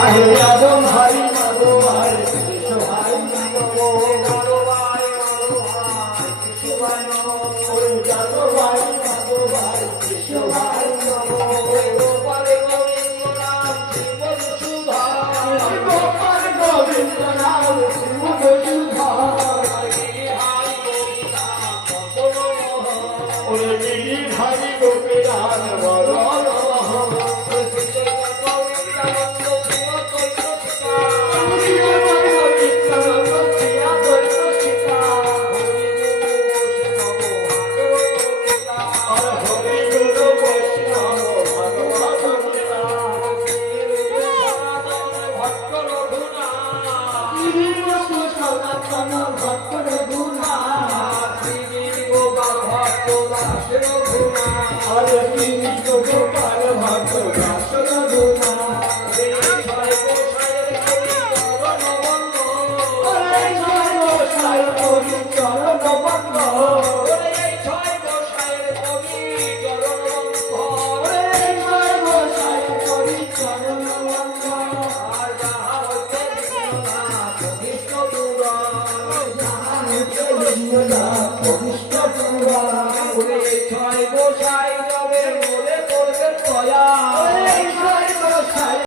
আরে যাদব ভাই মাধব ভাই কৃষ্ণ ভাই নম মাধব ভাই কৃষ্ণ ভাই নম ওই যাদব ভাই মাধব ভাই কৃষ্ণ ভাই নম গোপাল গোবিন্দ নাম শিব সুধা গোপাল গোবিন্দ নাম শিব সুধা ওরে গিরি ভাই গোপীনাথ বদল Hare Krishna Gopal